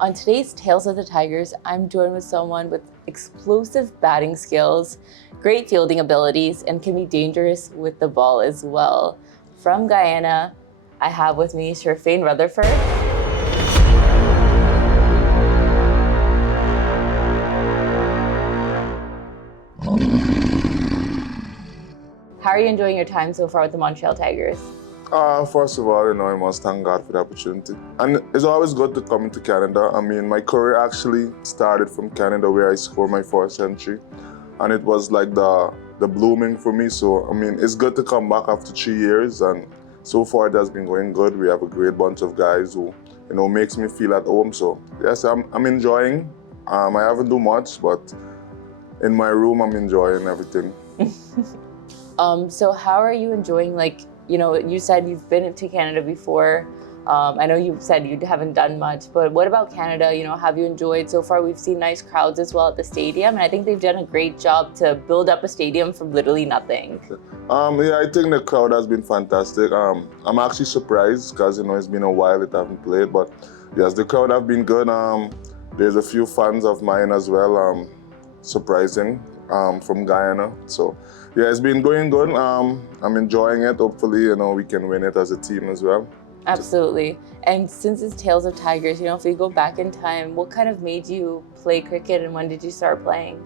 On today's Tales of the Tigers, I'm joined with someone with explosive batting skills, great fielding abilities, and can be dangerous with the ball as well. From Guyana, I have with me Sherfane Rutherford. How are you enjoying your time so far with the Montreal Tigers? First of all, I must thank God for the opportunity. And it's always good to come to Canada. I mean, my career actually started from Canada where I scored my first century. And it was like the blooming for me. So, I mean, it's good to come back after 3 years. And so far it has been going good. We have a great bunch of guys who, makes me feel at home. So, yes, I'm enjoying. I haven't do much, but in my room, I'm enjoying everything. So how are you enjoying, you said you've been to Canada before. I know you said you haven't done much, but what about Canada? Have you enjoyed so far? We've seen nice crowds as well at the stadium, and I think they've done a great job to build up a stadium from literally nothing. Yeah, I think the crowd has been fantastic. I'm actually surprised because, it's been a while that I haven't played, but yes, the crowd have been good. There's a few fans of mine as well, surprising, from Guyana. So, yeah, it's been going good. I'm enjoying it. Hopefully, we can win it as a team as well. Absolutely. And since it's Tales of Tigers, if we go back in time, what kind of made you play cricket and when did you start playing?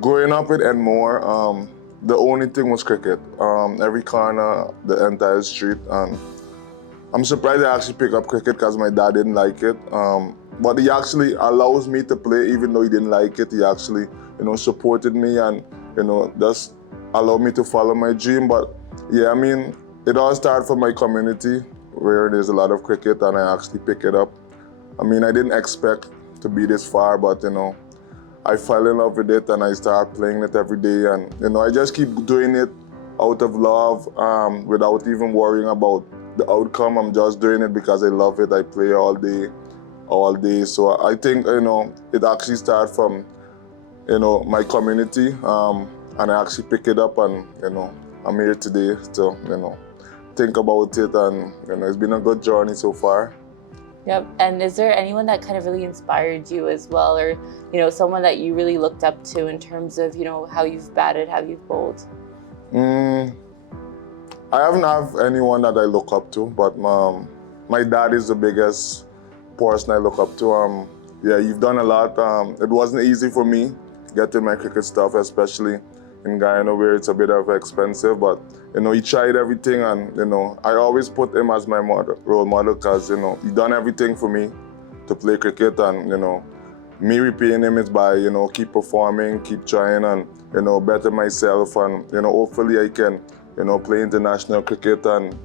Growing up with Enmore, the only thing was cricket. Every corner, the entire street. And I'm surprised I actually picked up cricket because my dad didn't like it. But he actually allows me to play even though he didn't like it. He actually, supported me and, just allowed me to follow my dream. But yeah, I mean, it all started from my community where there's a lot of cricket and I actually pick it up. I mean, I didn't expect to be this far, but, I fell in love with it and I started playing it every day. And, I just keep doing it out of love without even worrying about the outcome. I'm just doing it because I love it. I play all day. So I think, it actually started from, my community and I actually pick it up and, I'm here today to, think about it and, it's been a good journey so far. Yep. And is there anyone that kind of really inspired you as well, or someone that you really looked up to in terms of how you've batted, how you've bowled? I haven't have anyone that I look up to, but my dad is the biggest person I look up to. Yeah, you've done a lot. It wasn't easy for me getting my cricket stuff, especially in Guyana where it's a bit of expensive, but he tried everything and I always put him as my role model because he done everything for me to play cricket and me repaying him is by keep performing, keep trying and better myself and hopefully I can play international cricket and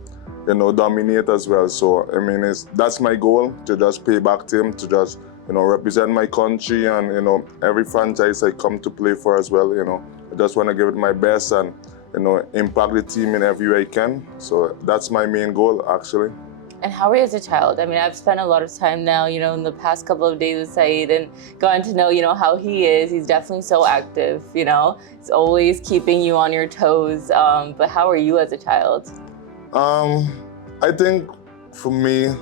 dominate as well. So I mean that's my goal, to just pay back to him, to just represent my country and every franchise I come to play for as well. I just want to give it my best and impact the team in every way I can. So that's my main goal actually. And how were you as a child? I mean, I've spent a lot of time now, in the past couple of days with Saeed and gotten to know, how he is. He's definitely so active, He's always keeping you on your toes. But how are you as a child? I think for me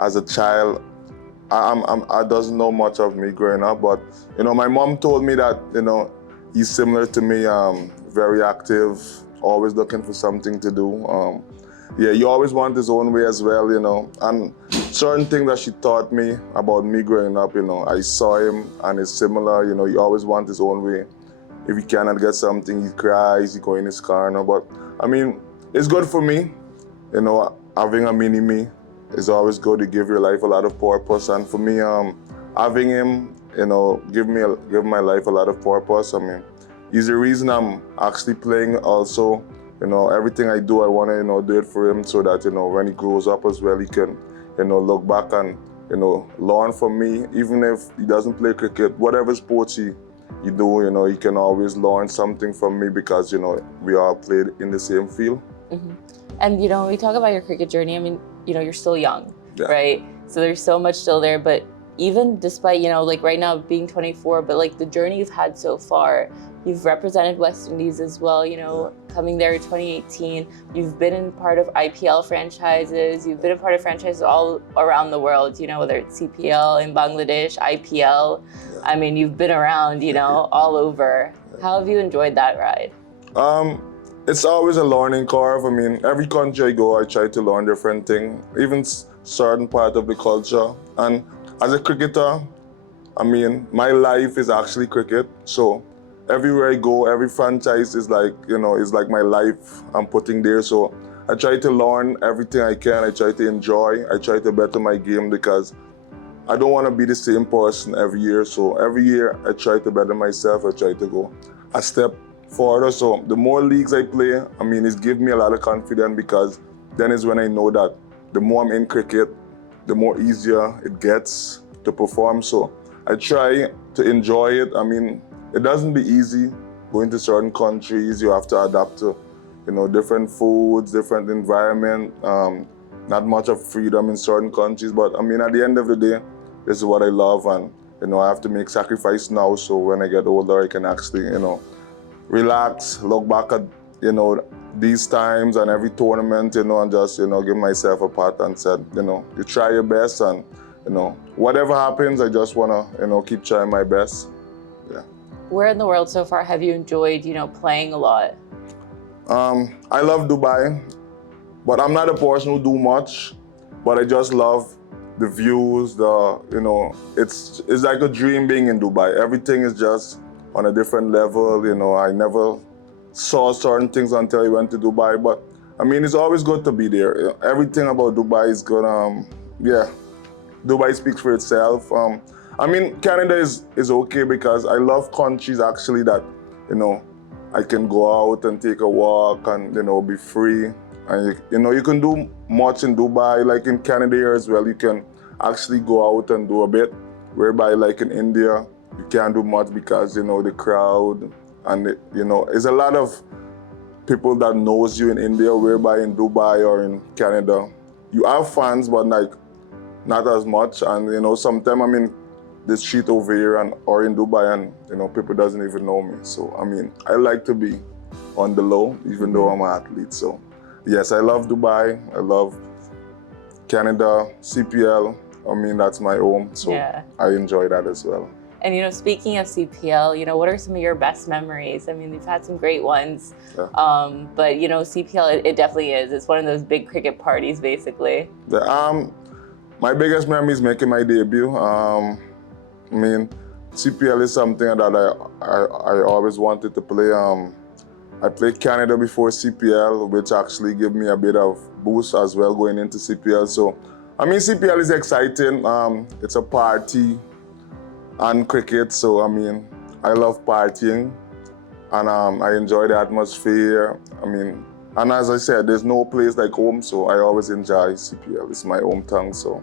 as a child, I doesn't know much of me growing up, but my mom told me that he's similar to me, very active, always looking for something to do. Yeah, he always wants his own way as well, and certain things that she taught me about me growing up, I saw him and it's similar, he always wants his own way. If he cannot get something, he cries, he go in his corner, but I mean, it's good for me, having a mini-me. It's always good to give your life a lot of purpose, and for me, having him, give my life a lot of purpose. I mean, he's the reason I'm actually playing also. Everything I do, I want to, do it for him so that, when he grows up as well, he can, look back and, learn from me. Even if he doesn't play cricket, whatever sports he do, he can always learn something from me because, we all played in the same field. Mm-hmm. And, when we talk about your cricket journey, I mean, you're still young, yeah. Right? So there's so much still there, but even despite, you know, like right now being 24, but like the journey you've had so far, you've represented West Indies as well, you know, coming there in 2018. You've been in part of IPL franchises, you've been a part of franchises all around the world, you know, whether it's CPL in Bangladesh, IPL. I mean, you've been around, you know, all over. How have you enjoyed that ride? It's always a learning curve. I mean, every country I go, I try to learn different things, even certain part of the culture. And as a cricketer, I mean, my life is actually cricket. So everywhere I go, every franchise is like, you know, is like my life I'm putting there. So I try to learn everything I can. I try to enjoy. I try to better my game because I don't want to be the same person every year. So every year I try to better myself. I try to go a step further. So the more leagues I play, I mean, it's given me a lot of confidence because then is when I know that the more I'm in cricket, the more easier it gets to perform. So I try to enjoy it. I mean, it doesn't be easy going to certain countries. You have to adapt to, you know, different foods, different environment, not much of freedom in certain countries. But I mean, at the end of the day, this is what I love, and you know, I have to make sacrifice now. So when I get older, I can actually, you know, relax, look back at, you know, these times and every tournament, you know, and just, you know, give myself a pat and said, you know, you try your best, and you know, whatever happens, I just wanna, you know, keep trying my best. Yeah. Where in the world so far have you enjoyed, you know, playing a lot? I love Dubai, but I'm not a person who do much, but I just love the views, you know, it's like a dream being in Dubai. Everything is just on a different level, you know. I never saw certain things until I went to Dubai, but I mean, it's always good to be there. Everything about Dubai is good. Yeah, Dubai speaks for itself. I mean, Canada is okay because I love countries actually that, you know, I can go out and take a walk and, you know, be free. And you know, you can do much in Dubai, like in Canada here as well. You can actually go out and do a bit, whereby like in India, you can't do much because, you know, the crowd and, you know, there's a lot of people that knows you in India, whereby in Dubai or in Canada, you have fans, but like not as much. And, you know, sometimes I'm in the street over here or in Dubai and, you know, people doesn't even know me. So, I mean, I like to be on the low, even though I'm an athlete. So, yes, I love Dubai. I love Canada, CPL. I mean, that's my home. So I enjoy that as well. And, you know, speaking of CPL, you know, what are some of your best memories? I mean, you've had some great ones, but, you know, CPL, it definitely is. It's one of those big cricket parties, basically. My biggest memory is making my debut. I mean, CPL is something that I always wanted to play. I played Canada before CPL, which actually gave me a bit of boost as well going into CPL. So, I mean, CPL is exciting. It's a party and cricket. So, I mean, I love partying and I enjoy the atmosphere. I mean, and as I said, there's no place like home. So I always enjoy CPL. It's my hometown. So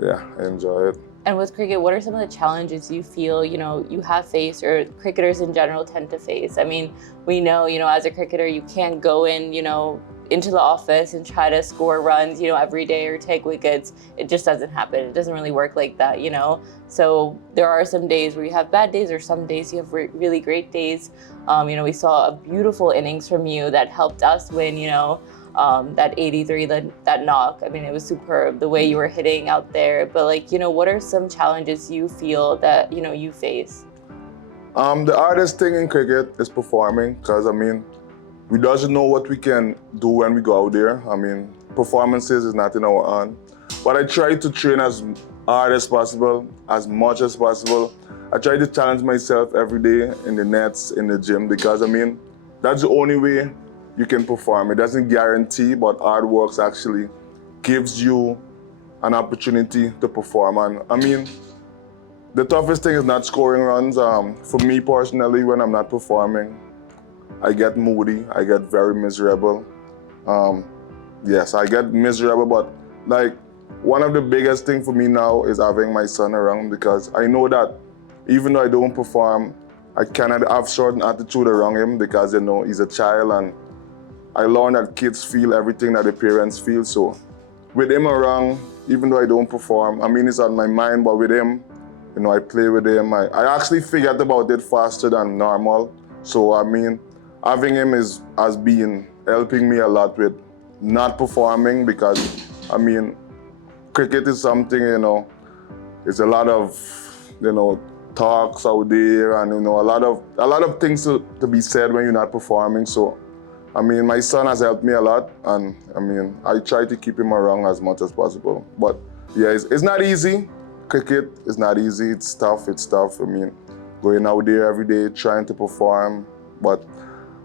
yeah, I enjoy it. And with cricket, what are some of the challenges you feel, you know, you have faced or cricketers in general tend to face? I mean, we know, you know, as a cricketer, you can't go in, you know, into the office and try to score runs, you know, every day or take wickets. It just doesn't happen. It doesn't really work like that, you know? So there are some days where you have bad days or some days you have really great days. You know, we saw a beautiful innings from you that helped us win, you know, that 83, that knock. I mean, it was superb, the way you were hitting out there. But like, you know, what are some challenges you feel that, you know, you face? The hardest thing in cricket is performing, because I mean, we doesn't know what we can do when we go out there. I mean, performances is not in our hand. But I try to train as hard as possible, as much as possible. I try to challenge myself every day in the nets, in the gym, because I mean, that's the only way you can perform. It doesn't guarantee, but hard work actually gives you an opportunity to perform. And I mean, the toughest thing is not scoring runs. For me personally, when I'm not performing, I get moody, I get very miserable. Yes, I get miserable, but like one of the biggest things for me now is having my son around, because I know that even though I don't perform, I cannot have certain attitude around him, because, you know, he's a child, and I learned that kids feel everything that the parents feel. So with him around, even though I don't perform, I mean, it's on my mind, but with him, you know, I play with him. I actually forget about it faster than normal. So, I mean, having him has been helping me a lot with not performing because, I mean, cricket is something, you know, it's a lot of, you know, talks out there and, you know, a lot of things to be said when you're not performing. So, I mean, my son has helped me a lot, and I mean, I try to keep him around as much as possible. But yeah, it's not easy. Cricket is not easy. It's tough. I mean, going out there every day, trying to perform. But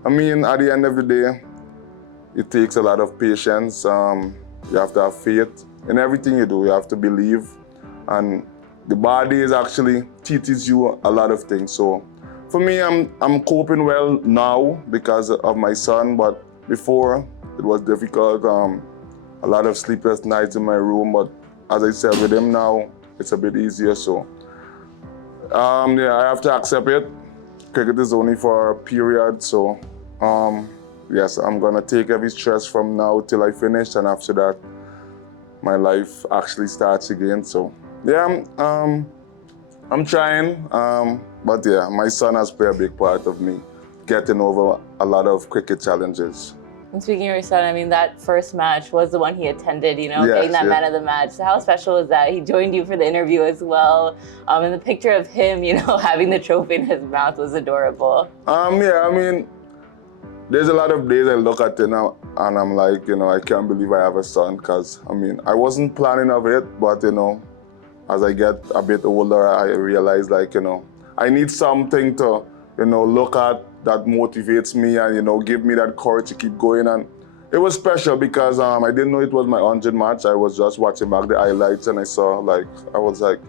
I mean, at the end of the day, it takes a lot of patience. You have to have faith in everything you do. You have to believe, and the body is actually teaches you a lot of things. So for me, I'm coping well now because of my son, but before it was difficult. A lot of sleepless nights in my room, but as I said, with him now, it's a bit easier. So yeah, I have to accept it. Cricket is only for a period, so yes, I'm gonna take every stress from now till I finish, and after that, my life actually starts again. So yeah, I'm trying, but yeah, my son has played a big part of me getting over a lot of cricket challenges. And speaking of your son, I mean, that first match was the one he attended, you know, Yes, getting that yeah. man of the match. So how special was that? He joined you for the interview as well. And the picture of him, you know, having the trophy in his mouth was adorable. Yeah, I mean, there's a lot of days I look at it now and I'm like, you know, I can't believe I have a son, because, I mean, I wasn't planning of it, but, you know, as I get a bit older, I realize, like, you know, I need something to, you know, look at that motivates me and, you know, give me that courage to keep going. And it was special because I didn't know it was my 100 match. I was just watching back the highlights and I saw, like, I was like,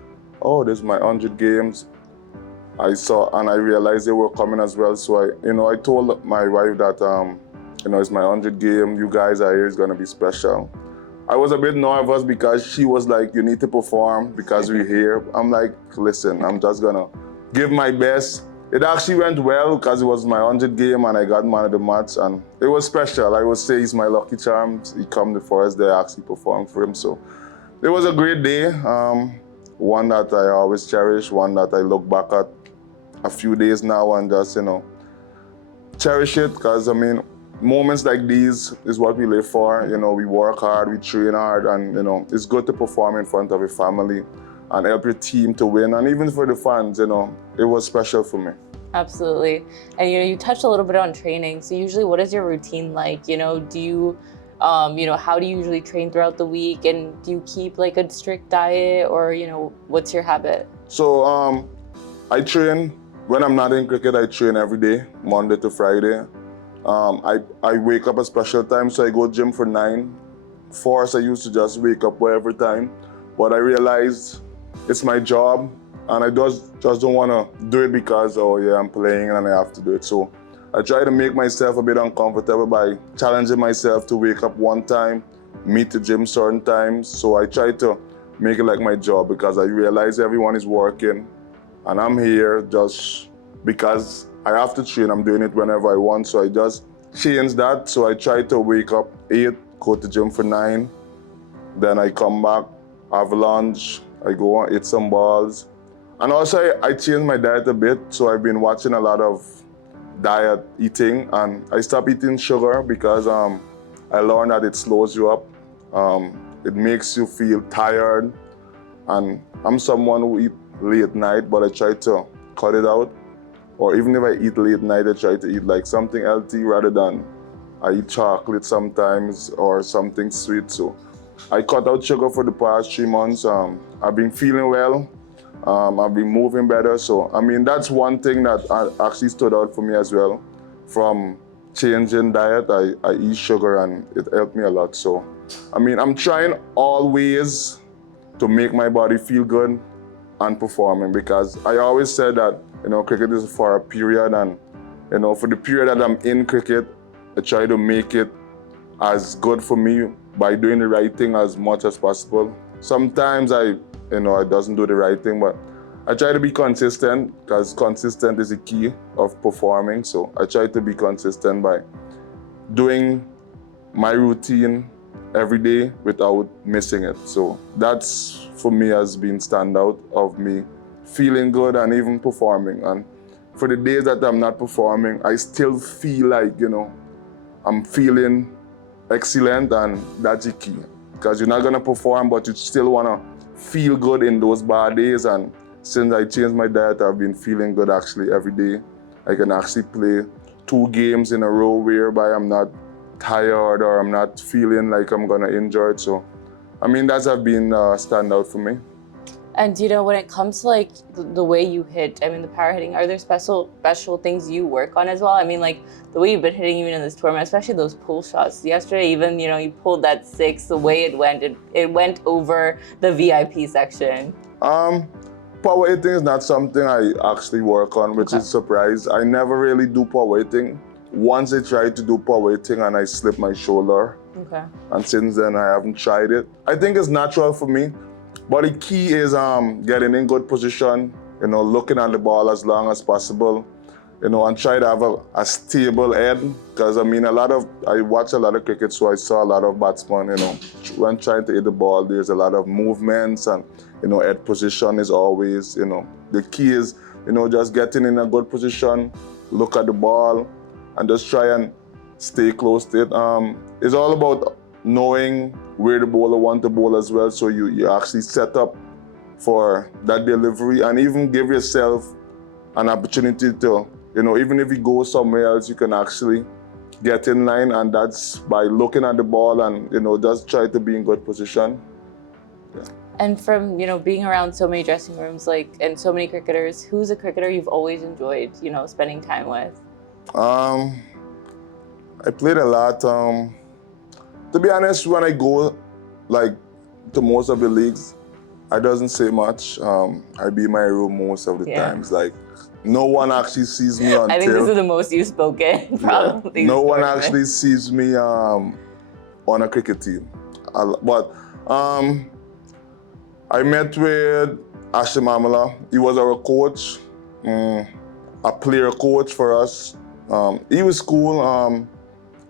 oh, this is my 100 games. I saw and I realized they were coming as well. So I told my wife that, you know, it's my 100 game. You guys are here. It's gonna be special. I was a bit nervous because she was like, you need to perform because we're here. I'm like, listen, I'm just gonna give my best. It actually went well because it was my 100 game and I got man of the match, and it was special. I would say he's my lucky charm. He come the first day I actually performed for him. So it was a great day. One that I always cherish, one that I look back at a few days now and just, you know, cherish it, because I mean, moments like these is what we live for. You know, we work hard, we train hard, and you know, it's good to perform in front of your family and help your team to win. And even for the fans, you know, it was special for me. Absolutely. And, you know, you touched a little bit on training. So usually what is your routine like? You know, do you, you know, how do you usually train throughout the week? And do you keep like a strict diet, or, you know, what's your habit? So I train, when I'm not in cricket, I train every day, Monday to Friday. I wake up a special time, so I go gym for 9. First, I used to just wake up whatever time, but I realized it's my job, and I just don't want to do it because, oh yeah, I'm playing and I have to do it. So I try to make myself a bit uncomfortable by challenging myself to wake up one time, meet the gym certain times. So I try to make it like my job, because I realize everyone is working and I'm here just because I have to train. I'm doing it whenever I want. So I just change that. So I try to wake up 8, go to gym for 9. Then I come back, have lunch, I go and eat some balls. And also I changed my diet a bit. So I've been watching a lot of diet eating, and I stopped eating sugar because I learned that it slows you up. It makes you feel tired. And I'm someone who eat late night, but I try to cut it out. Or even if I eat late night, I try to eat like something healthy rather than I eat chocolate sometimes or something sweet. So I cut out sugar for the past 3 months. I've been feeling well. I've been moving better. So, I mean, that's one thing that actually stood out for me as well. From changing diet, I eat sugar and it helped me a lot. So, I mean, I'm trying always to make my body feel good and performing, because I always said that, you know, cricket is for a period, and, you know, for the period that I'm in cricket, I try to make it as good for me by doing the right thing as much as possible. Sometimes it doesn't do the right thing, but I try to be consistent, because consistent is the key of performing. So I try to be consistent by doing my routine every day without missing it. So that's for me has been standout of me feeling good and even performing. And for the days that I'm not performing, I still feel like, I'm feeling excellent, and that's the key. Because you're not gonna perform, but you still wanna feel good in those bad days. And since I changed my diet, I've been feeling good actually every day. I can actually play 2 games in a row whereby I'm not tired or I'm not feeling like I'm gonna injure it. So, I mean, that's have been standout for me. And when it comes to like the way you hit, I mean, the power hitting, are there special things you work on as well? I mean, like the way you've been hitting even in this tournament, especially those pull shots. Yesterday, even, you pulled that 6, the way it went over the VIP section. Power hitting is not something I actually work on, which is a surprise. I never really do power hitting. Once I tried to do power hitting and I slipped my shoulder. Okay. And since then I haven't tried it. I think it's natural for me, but the key is getting in good position, looking at the ball as long as possible, and try to have a stable head. Because I watch a lot of cricket, so I saw a lot of batsmen, when trying to hit the ball, there's a lot of movements, and head position is always, the key is, just getting in a good position, look at the ball, and just try and stay close to it. It's all about knowing where the bowler wants to bowl as well, so you actually set up for that delivery, and even give yourself an opportunity to, even if you go somewhere else, you can actually get in line, and that's by looking at the ball and, just try to be in good position. Yeah. And from, being around so many dressing rooms, and so many cricketers, who's a cricketer you've always enjoyed, spending time with? I played a lot. To be honest, when I go, to most of the leagues, I doesn't say much. I be in my room most of the times. No one actually sees me until... I think this is the most you've spoken, probably. Yeah. No one actually sees me on a cricket team. But I met with Ashley Mamala. He was our coach, a player coach for us. He was cool.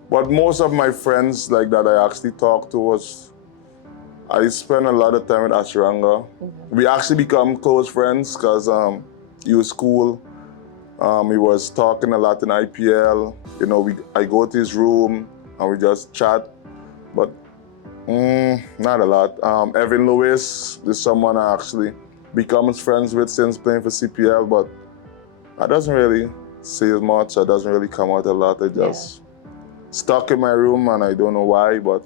But most of my friends that I actually talked to I spent a lot of time with Ashranga. Mm-hmm. We actually become close friends because he was cool. He was talking a lot in IPL. I go to his room and we just chat, but not a lot. Evan Lewis is someone I actually becomes friends with since playing for CPL, but I doesn't really say much. I doesn't really come out a lot. I just stuck in my room, and I don't know why, but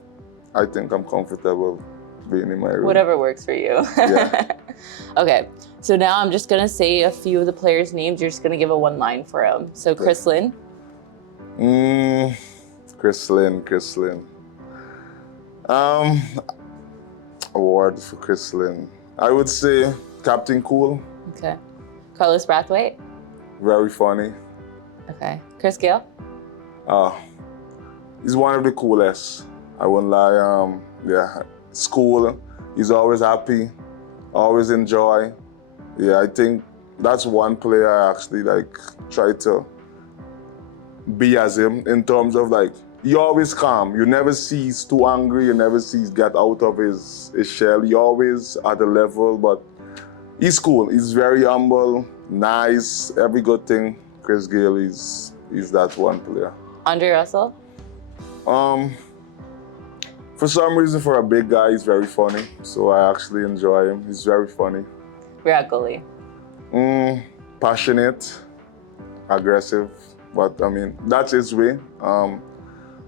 I think I'm comfortable being in my room. Whatever works for you. Yeah. Okay, so now I'm just gonna say a few of the players' names. You're just gonna give a one line for them. So Chris Lynn. Chris Lynn. Award for Chris Lynn. I would say Captain Cool. Okay. Carlos Brathwaite. Very funny. Okay. Chris Gale. He's one of the coolest. I won't lie. It's cool. He's always happy, always enjoy. Yeah, I think that's one player I actually try to be as him in terms of he always calm. You never see he's too angry. You never see he's get out of his shell. He always at a level, but he's cool. He's very humble, nice, every good thing. Chris Gale is that one player. Andre Russell. For some reason, for a big guy, he's very funny. So I actually enjoy him. He's very funny. Virat Kohli. Passionate, aggressive, but that's his way. I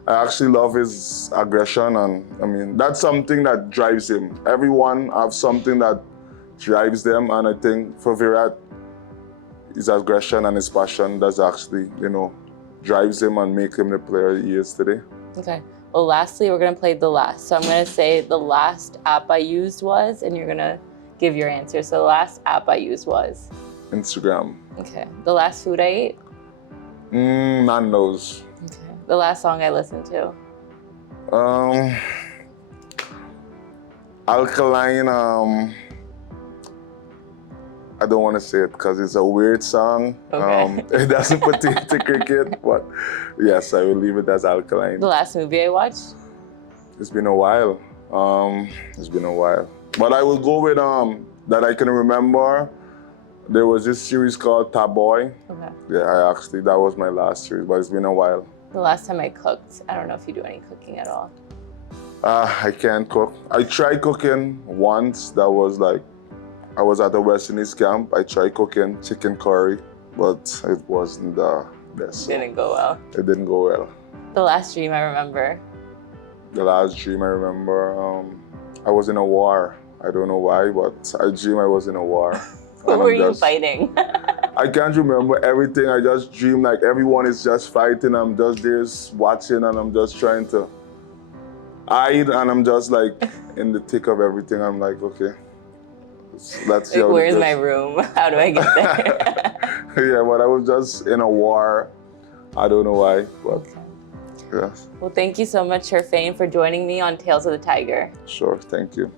actually love his aggression, and that's something that drives him. Everyone have something that drives them, and I think for Virat, his aggression and his passion does actually, drives him and make him the player he is today. Okay. Well, lastly, we're gonna play the last. So I'm gonna say the last app I used was, and you're gonna give your answer. So the last app I used was? Instagram. Okay. The last food I ate? Nando's. Okay. The last song I listened to? Alkaline, I don't want to say it because it's a weird song. Okay. It doesn't pertain to cricket, but yes, I will leave it as Alkaline. The last movie I watched? It's been a while. It's been a while. But I will go with that I can remember. There was this series called Taboy. Okay. Yeah, that was my last series, but it's been a while. The last time I cooked, I don't know if you do any cooking at all. I can't cook. I tried cooking once. That was like, I was at the West Indies camp. I tried cooking chicken curry, but it wasn't the best. Didn't go well. It didn't go well. The last dream I remember. The last dream I remember, I was in a war. I don't know why, but I dreamed I was in a war. Who were you fighting? I can't remember everything. I just dream like everyone is just fighting. I'm just there watching and I'm just trying to hide and I'm just like in the thick of everything. I'm like, okay, let's see. Like, where's my room? How do I get there? Yeah, but I was just in a war. I don't know why, but Okay. yes. Well, thank you so much, Sherfane, for joining me on Tales of the Tiger. Sure, thank you.